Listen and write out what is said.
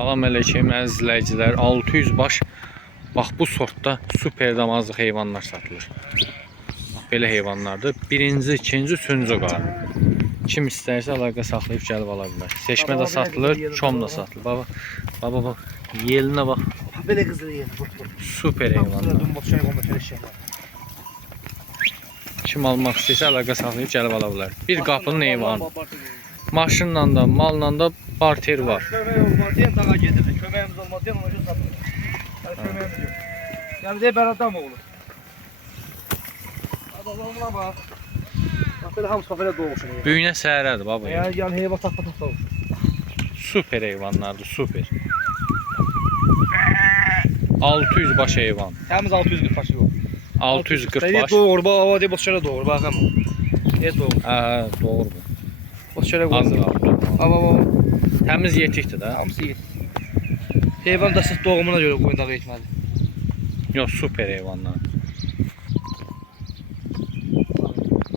Salam əleykum əziz izləyicilər. 600 baş. Bax bu sortda super damazlıq heyvanlar satılır. Bax belə heyvanlardır. Birinci, ikinci, üçüncü qar. Kim istəyirsə əlaqə saxlayıb gəlib ala bilər. Seçmə də satılır, çom da satılır. Baba. Yelinə bax. Belə qızılı yel. Super heyvanlar. Kim almaq istəyirsə əlaqə saxlayıb gəlib ala bilər. Bir qapının heyvanı. Maşınla da, malla da barter var. Kömək olmaz deyən dağa gedirdi. Köməyimiz olmaz deyən ona görə satılır. Yəni köməyimiz yox. Yəni deyə mən adam olur. Adamlarına bax. Bax belə hamısı belə doğuşur. Büyünə səhərədir baba. Yəni heyvan tapma olur. Super heyvanlardır, super. 600 baş heyvan. Təmiz 640 başı yox. 640 baş. Doğru, bax hava deyə boşlara doğru, baxam. Doğru. Doğru bu. Boşlara Az qoyur. qaldı. Təmiz yetikdir də. Hamısı yet. Heyvan da siz doğumuna görə qoyun dağa etməli. Yox, super heyvanlar.